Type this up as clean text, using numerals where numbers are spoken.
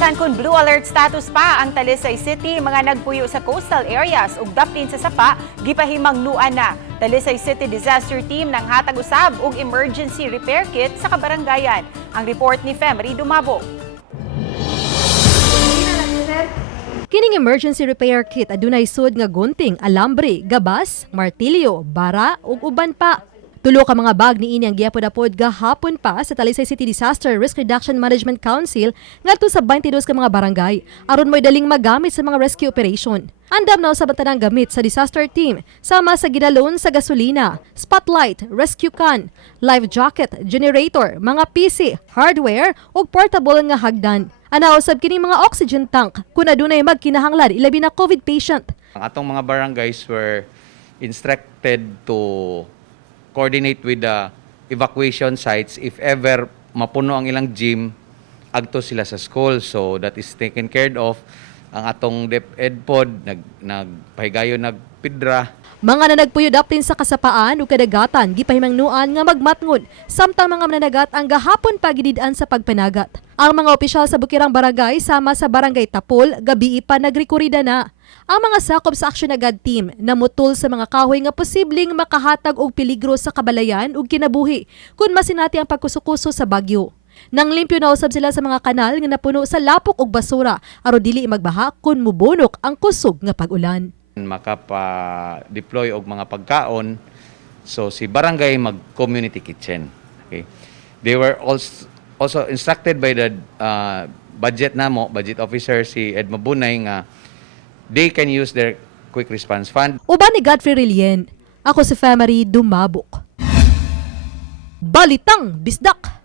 Bisan kun blue alert status pa ang Talisay City, mga nagpuyo sa coastal areas ug daplin sa sapa, gipahimangnoan na. Talisay City Disaster Team nang hatag usab og emergency repair kit sa kabarangayan. Ang report ni Femery Dumabo. Kining emergency repair kit adunay sud nga gunting, alambre, gabas, martilyo, bara ug uban pa. Tulo ka mga bag ni ini ang giapod-apod gahapon pa sa Talisay City Disaster Risk Reduction Management Council ngadto sa 22 ka mga barangay aron mo'y daling magamit sa mga rescue operation. Andam na usab ang tanang gamit sa disaster team sama sa gidalon sa gasolina, spotlight, rescue can, life jacket, generator, mga PC, hardware ug portable nga hagdan. Ana usab kining mga oxygen tank kun adunay magkinahanglan ilabi na COVID patient. Ang atong mga barangays were instructed to coordinate with the evacuation sites if ever mapuno ang ilang gym agto sila sa school, so that is taken care of. Ang atong DepEd pod nagpahigayon nagpidra. Mga nanagpuyo daplin sa kasapaan ug kadagatan gipahimangnoan nga magmatngon samtang mga mananagat ang gahapon pagidid-an sa pagpanagat. Ang mga opisyal sa bukirang barangay sama sa barangay Tapol gabi pa nagrekurida na. Ang mga sakop sa Action Agad Team namutol sa mga kahoy nga posibleng makahatag og peligro sa kabalayan ug kinabuhi kun masinati ang pagkusukuso sa Bagyo. Nang limpyo na usab sila sa mga kanal nga napuno sa lapok ug basura aron dili magbaha kun mubunok ang kusog nga pag-ulan. Makapa-deploy og mga pagkaon, so si barangay mag-community kitchen. Okay. They were also instructed by the budget officer si Ed Mabunay nga they can use their quick response fund. Uban ni Godfrey Rilien, ako si Femery Dumabok. Balitang Bisdak.